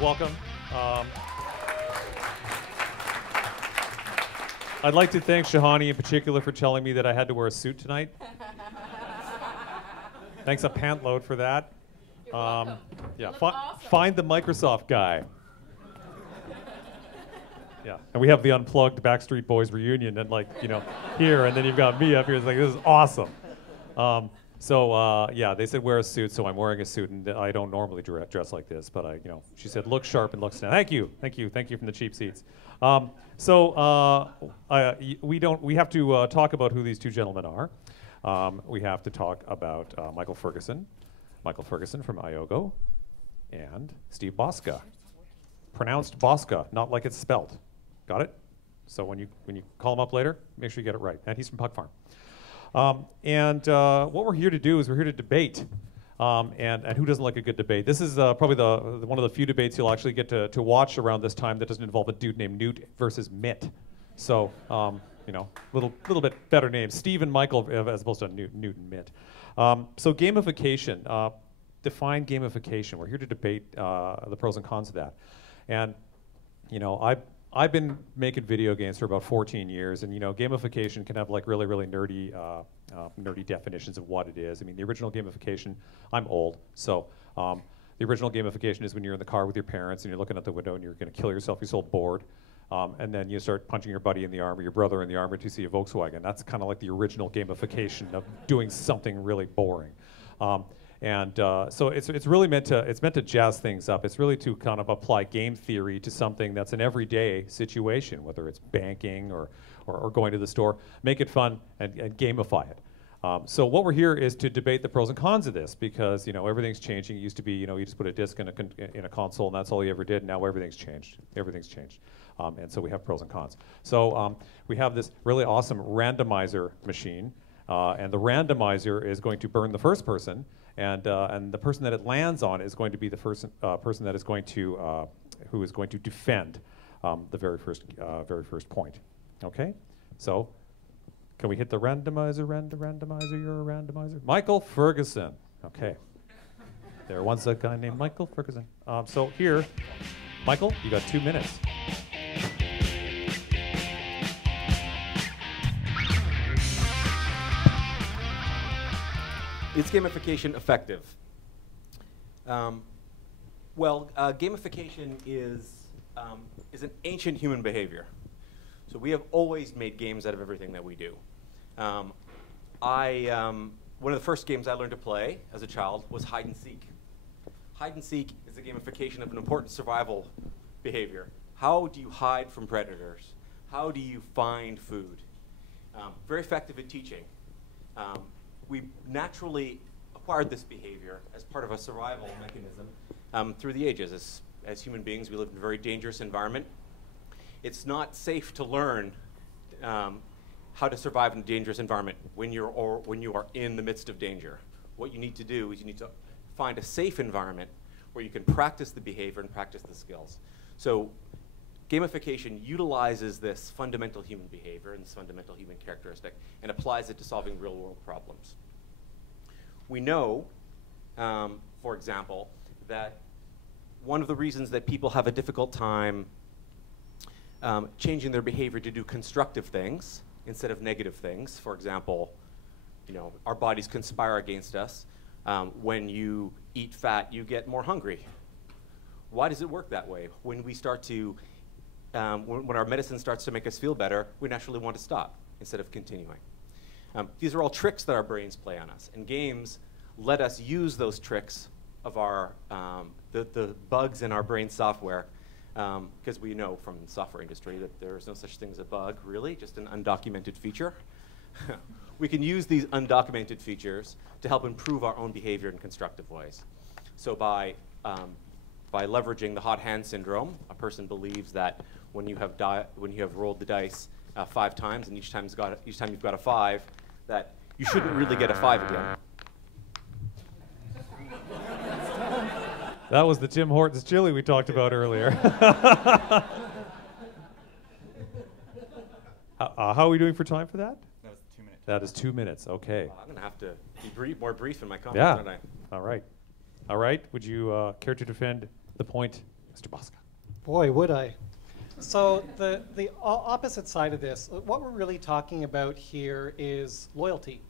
Welcome. I'd like to thank Shehani in particular for telling me that I had to wear a suit tonight. Thanks a pant load for that. Yeah, Awesome. find the Microsoft guy. Yeah, and we have the unplugged Backstreet Boys reunion, and here, and then you've got me up here. It's like, this is awesome. Yeah, they said wear a suit, so I'm wearing a suit, and I don't normally dress like this, but she said look sharp and look snazzy. Thank you from the cheap seats. We have to talk about who these two gentlemen are. We have to talk about Michael Ferguson from Iogo, and Steve Bosca, pronounced Bosca, not like it's spelled. Got it? So when you call him up later, make sure you get it right. And he's from Puck Farm. What we're here to do is we're here to debate. And who doesn't like a good debate? This is probably one of the few debates you'll actually get to watch around this time that doesn't involve a dude named Newt versus Mitt. So, little bit better names. Steve and Michael as opposed to Newt and Mitt. So gamification. Define gamification. We're here to debate the pros and cons of that. And, I've been making video games for about 14 years, and gamification can have like really nerdy definitions of what it is. I mean, the original gamification, I'm old, so the original gamification is when you're in the car with your parents and you're looking out the window and you're going to kill yourself. You're so bored, and then you start punching your buddy in the arm or your brother in the arm to see a Volkswagen. That's kind of like the original gamification of doing something really boring. So it's really meant to jazz things up. It's really to kind of apply game theory to something that's an everyday situation, whether it's banking or going to the store. Make it fun and gamify it. So what we're here is to debate the pros and cons of this, because everything's changing. It used to be you just put a disc in a console and that's all you ever did. Now everything's changed. Everything's changed. And so we have pros and cons. So we have this really awesome randomizer machine, and the randomizer is going to burn the first person. And the person that it lands on is going to be the person that is going to who is going to defend the very first point. Okay, so can we hit the randomizer? Randomizer, you're a randomizer. Michael Ferguson. Okay, there was a guy named Michael Ferguson. So here, Michael, you got 2 minutes. Is gamification effective? Gamification is an ancient human behavior. So we have always made games out of everything that we do. One of the first games I learned to play as a child was hide and seek. Hide and seek is a gamification of an important survival behavior. How do you hide from predators? How do you find food? Very effective at teaching. We naturally acquired this behavior as part of a survival mechanism through the ages. As human beings, we live in a very dangerous environment. It's not safe to learn how to survive in a dangerous environment when you are in the midst of danger. What you need to do is you need to find a safe environment where you can practice the behavior and practice the skills. So gamification utilizes this fundamental human behavior and this fundamental human characteristic and applies it to solving real-world problems. We know, for example, that one of the reasons that people have a difficult time changing their behavior to do constructive things instead of negative things, for example, our bodies conspire against us. When you eat fat, you get more hungry. Why does it work that way? When we start to when our medicine starts to make us feel better, we naturally want to stop instead of continuing. These are all tricks that our brains play on us, and games let us use those tricks of our the bugs in our brain software, because we know from the software industry that there is no such thing as a bug, really, just an undocumented feature. We can use these undocumented features to help improve our own behavior in constructive ways. So by leveraging the hot hand syndrome, a person believes that when you have rolled the dice 5 times and each time you've got a 5, that you shouldn't really get a 5 again. That was the Tim Hortons chili we talked about earlier. How are we doing for time for that? That was 2 minutes. That is 2 minutes. Okay. I'm going to have to be more brief in my comments, Yeah. aren't I? All right. All right. Would you care to defend the point, Mr. Bosca. Boy, would I. So the opposite side of this, what we're really talking about here is loyalty.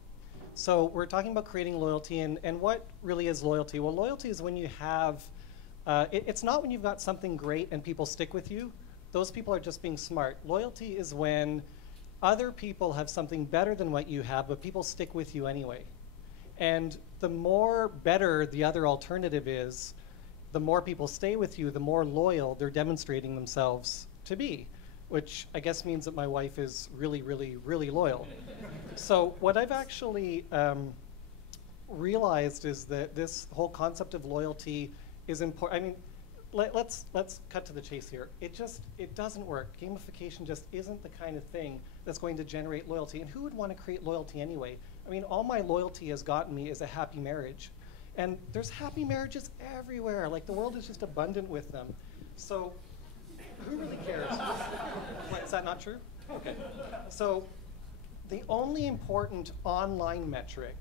So we're talking about creating loyalty, and what really is loyalty? Well, loyalty is when you have, it's not when you've got something great and people stick with you. Those people are just being smart. Loyalty is when other people have something better than what you have, but people stick with you anyway. And the more better the other alternative is, the more people stay with you, the more loyal they're demonstrating themselves to be, which I guess means that my wife is really, really, really loyal. So what I've actually realized is that this whole concept of loyalty is important. I mean, let's cut to the chase here. It doesn't work. Gamification just isn't the kind of thing that's going to generate loyalty. And who would want to create loyalty anyway? I mean, all my loyalty has gotten me is a happy marriage. And there's happy marriages everywhere. Like, the world is just abundant with them. So who really cares? What, is that not true? Okay. So the only important online metric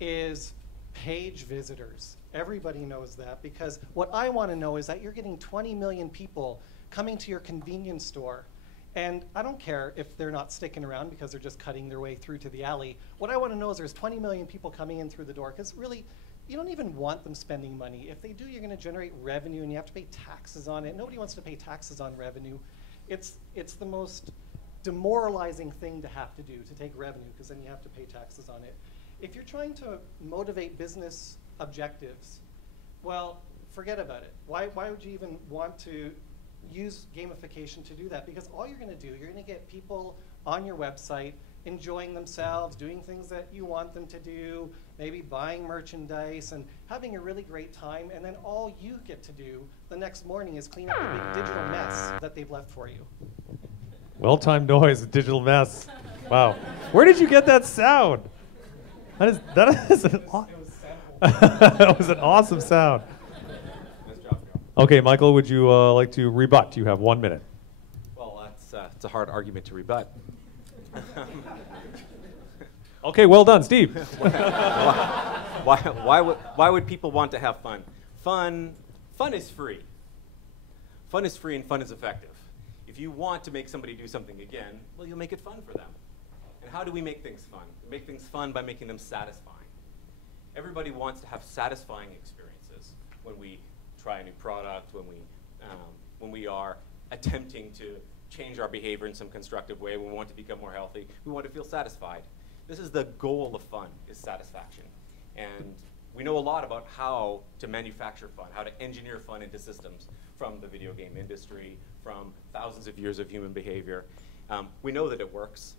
is page visitors. Everybody knows that, because what I want to know is that you're getting 20 million people coming to your convenience store. And I don't care if they're not sticking around because they're just cutting their way through to the alley. What I want to know is there's 20 million people coming in through the door, because really, you don't even want them spending money. If they do, you're going to generate revenue, and you have to pay taxes on it. Nobody wants to pay taxes on revenue. It's the most demoralizing thing to have to do, to take revenue, because then you have to pay taxes on it. If you're trying to motivate business objectives, well, forget about it. Why would you even want to use gamification to do that? Because all you're going to do, you're going to get people on your website enjoying themselves, doing things that you want them to do, maybe buying merchandise and having a really great time, and then all you get to do the next morning is clean up the big digital mess that they've left for you. Well-timed noise, a digital mess. Wow. Where did you get that sound? That is that was an awesome sound. Nice job, Joe. Okay, Michael, would you like to rebut? You have 1 minute. Well, it's a hard argument to rebut. Okay, well done, Steve. Why would people want to have fun? Fun is free. Fun is free and fun is effective. If you want to make somebody do something again, well, you'll make it fun for them. And how do we make things fun? We make things fun by making them satisfying. Everybody wants to have satisfying experiences when we try a new product, when we are attempting to change our behavior in some constructive way, when we want to become more healthy. We want to feel satisfied. This is the goal of fun, is satisfaction. And we know a lot about how to manufacture fun, how to engineer fun into systems from the video game industry, from thousands of years of human behavior. We know that it works,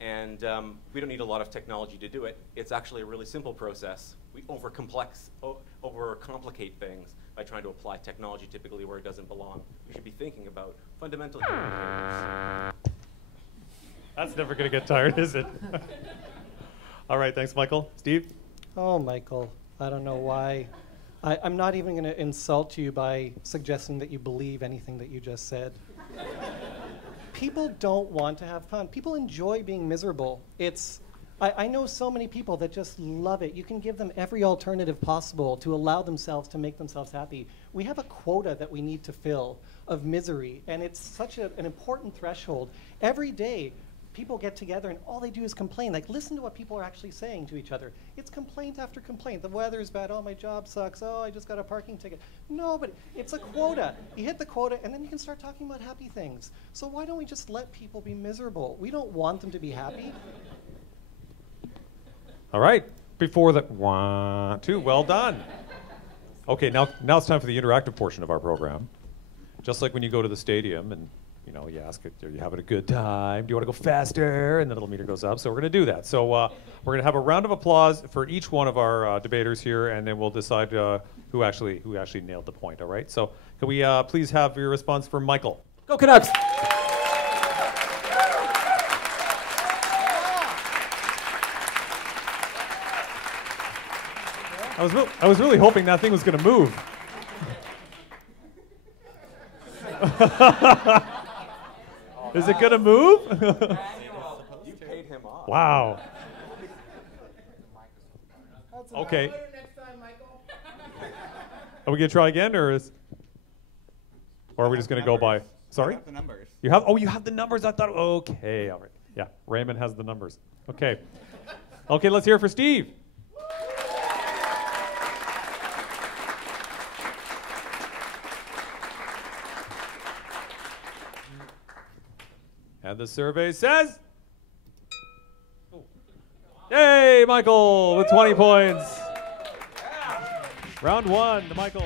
and we don't need a lot of technology to do it. It's actually a really simple process. We overcomplicate things by trying to apply technology typically where it doesn't belong. We should be thinking about fundamental human behaviors. That's never going to get tired, is it? All right, thanks, Michael. Steve? Oh, Michael, I don't know why. I'm not even going to insult you by suggesting that you believe anything that you just said. People don't want to have fun. People enjoy being miserable. I know so many people that just love it. You can give them every alternative possible to allow themselves to make themselves happy. We have a quota that we need to fill of misery, and it's such an important threshold. Every day, people get together and all they do is complain. Like, listen to what people are actually saying to each other. It's complaint after complaint. The weather's bad. Oh, my job sucks. Oh, I just got a parking ticket. No, but it's a quota. You hit the quota, and then you can start talking about happy things. So why don't we just let people be miserable? We don't want them to be happy. All right, before the 1, 2, well done. Okay, now it's time for the interactive portion of our program. Just like when you go to the stadium and you ask it, are you having a good time? Do you want to go faster? And the little meter goes up. So we're going to do that. So we're going to have a round of applause for each one of our debaters here, and then we'll decide who actually nailed the point. All right. So can we please have your response from Michael? Go Canucks! I was really hoping that thing was going to move. Is it going to move? You paid him off. Wow. Okay. Are we going to try again, or is? Or are we just going to go by? Sorry? I got the numbers. You have? Oh, you have the numbers. I thought. Okay, all right. Yeah, Raymond has the numbers. Okay. Okay, let's hear it for Steve. And the survey says, hey, Michael with 20 points. Round one to Michael.